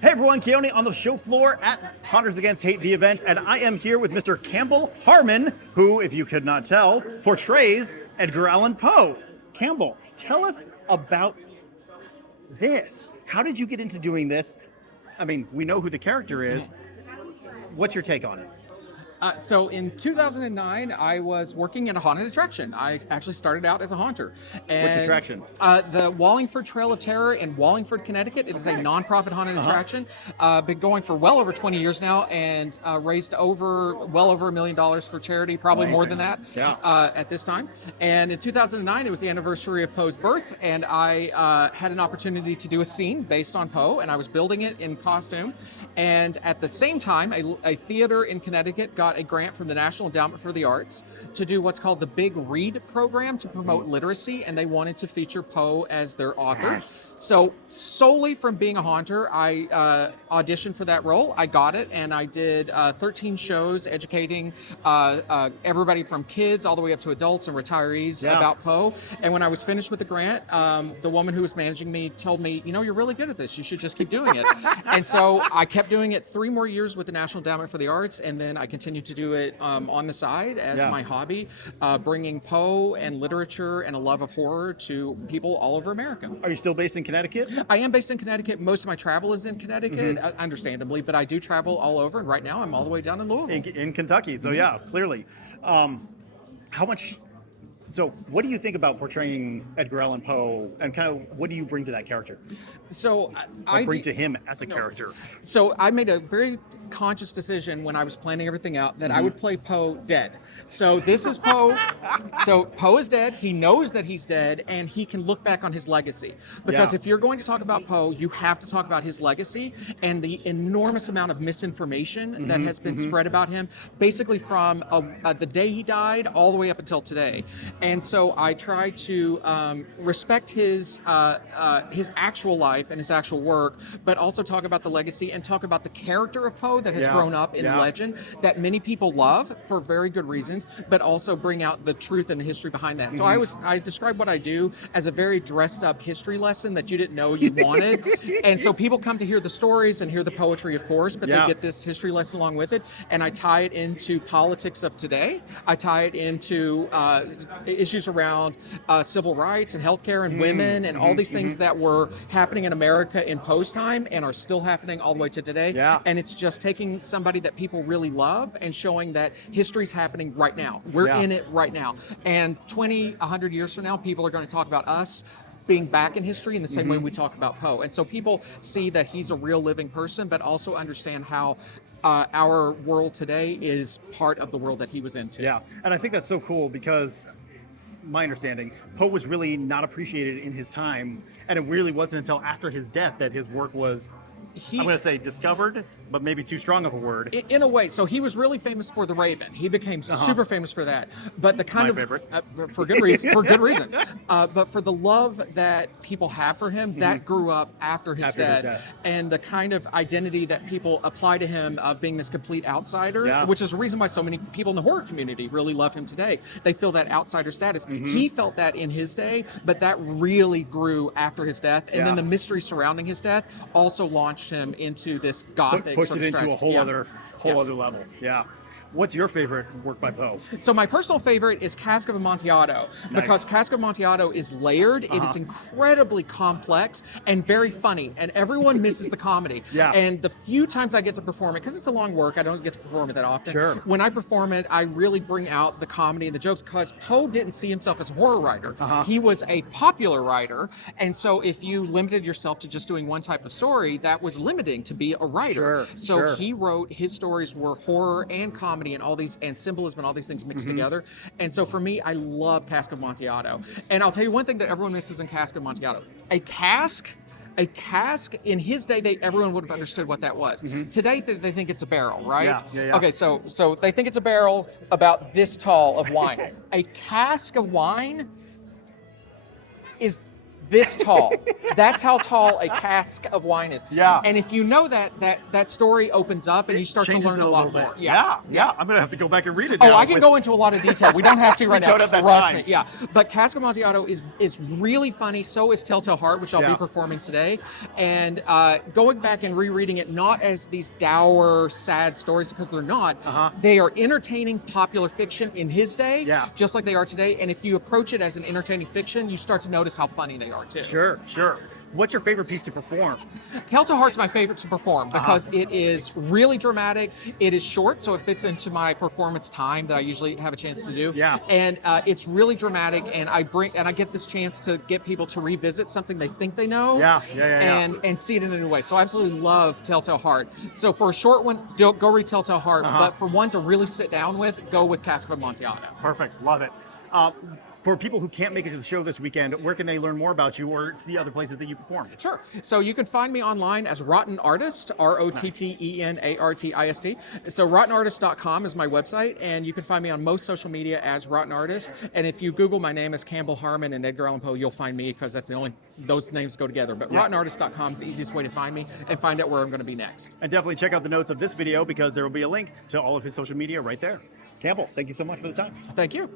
Hey everyone, Keoni on the show floor at Hunters Against Hate, the event, and I am here with Mr. Campbell Harmon, who, if you could not tell, portrays Edgar Allan Poe. Campbell, tell us about this. How did you get into doing this? I mean, we know who the character is. What's your take on it? So in 2009, I was working in a haunted attraction. I actually started out as a haunter. Which attraction? The Wallingford Trail of Terror in Wallingford, Connecticut. It is a nonprofit haunted attraction. Been going for well over 20 years now, and raised well over $1 million for charity, probably more than that at this time. And in 2009, it was the anniversary of Poe's birth, and I had an opportunity to do a scene based on Poe, and I was building it in costume. And at the same time, a theater in Connecticut got a grant from the National Endowment for the Arts to do what's called the Big Read program to promote literacy, and they wanted to feature Poe as their author. Yes. So solely from being a haunter, I auditioned for that role. I got it, and I did 13 shows educating everybody from kids all the way up to adults and retirees about Poe. And when I was finished with the grant, the woman who was managing me told me, you know, you're really good at this. You should just keep doing it. And so I kept doing it 3 more years with the National Endowment for the Arts, and then I continued to do it on the side as my hobby, bringing Poe and literature and a love of horror to people all over America. Are you still based in Connecticut? I am based in Connecticut. Most of my travel is in Connecticut, understandably, but I do travel all over, and right now I'm all the way down in Louisville. In Kentucky, so yeah, clearly. How much... So, what do you think about portraying Edgar Allan Poe, and kind of what do you bring to that character? So Or bring to him as a character? So I made a very conscious decision when I was planning everything out that I would play Poe dead. So this is Poe. So Poe is dead. He knows that he's dead, and he can look back on his legacy. Because if you're going to talk about Poe, you have to talk about his legacy and the enormous amount of misinformation that has been spread about him, basically from the day he died all the way up until today. And so I try to respect his actual life and his actual work, but also talk about the legacy and talk about the character of Poe that has grown up in legend that many people love for very good reasons, but also bring out the truth and the history behind that. So I describe what I do as a very dressed up history lesson that you didn't know you wanted. And so people come to hear the stories and hear the poetry, of course, but they get this history lesson along with it. And I tie it into politics of today. I tie it into issues around civil rights and healthcare and women and all these things that were happening in America in Poe's time and are still happening all the way to today. And it's just taking somebody that people really love and showing that history's happening right now. We're in it right now. And 20, 100 years from now, people are going to talk about us being back in history in the same way we talk about Poe. And so people see that he's a real living person, but also understand how our world today is part of the world that he was into. Yeah, and I think that's so cool because my understanding, Poe was really not appreciated in his time, and it really wasn't until after his death that his work was, I'm going to say discovered, but maybe too strong of a word. In a way. So he was really famous for The Raven. He became super famous for that. But the kind My of favorite. For good reason. For good reason. But for the love that people have for him, that grew up after his death. And the kind of identity that people apply to him of being this complete outsider, which is the reason why so many people in the horror community really love him today. They feel that outsider status. He felt that in his day, but that really grew after his death. And then the mystery surrounding his death also launched him into this gothic Pushed sort it of into a whole strategy. other level. Yeah. What's your favorite work by Poe? So my personal favorite is Cask of Amontillado, because Cask of Amontillado is layered, it is incredibly complex and very funny, and everyone misses the comedy. And the few times I get to perform it, because it's a long work, I don't get to perform it that often. When I perform it, I really bring out the comedy and the jokes, because Poe didn't see himself as a horror writer. He was a popular writer, and so if you limited yourself to just doing one type of story, that was limiting to be a writer. So he wrote, his stories were horror and comedy and all these, and symbolism and all these things mixed together. And so for me, I love Cask of Amontillado. And I'll tell you one thing that everyone misses in Cask of Amontillado. A cask in his day, everyone would have understood what that was. Today they think it's a barrel, right? Okay, so they think it's a barrel about this tall of wine. A cask of wine is this tall. That's how tall a cask of wine is. Yeah. And if you know that story opens up and you start to Changes learn it a lot little more. bit. Yeah. I'm gonna have to go back and read it Oh, now. I can go into a lot of detail. We don't have to right now. don't have that Trust time. me. Yeah. But Cask of Amontillado is really funny. So is Telltale Heart, which I'll Yeah. be performing today. And going back and rereading it, not as these dour, sad stories, because they're not. They are entertaining popular fiction in his day, just like they are today. And if you approach it as an entertaining fiction, you start to notice how funny they are too. Sure. What's your favorite piece to perform? Telltale Heart's my favorite to perform because it is really dramatic. It is short, so it fits into my performance time that I usually have a chance to do. Yeah. And it's really dramatic, and I get this chance to get people to revisit something they think they know. And see it in a new way. So I absolutely love Telltale Heart. So for a short one, go read Telltale Heart. But for one to really sit down with, go with Cask of Amontillado. Perfect. Love it. For people who can't make it to the show this weekend, where can they learn more about you or see other places that you perform? Sure. So you can find me online as Rotten Artist, ROTTENARTIST. So rottenartist.com is my website, and you can find me on most social media as Rotten Artist. And if you Google my name as Campbell Harmon and Edgar Allan Poe, you'll find me because that's the only, those names go together. But rottenartist.com is the easiest way to find me and find out where I'm going to be next. And definitely check out the notes of this video because there will be a link to all of his social media right there. Campbell, thank you so much for the time. Thank you.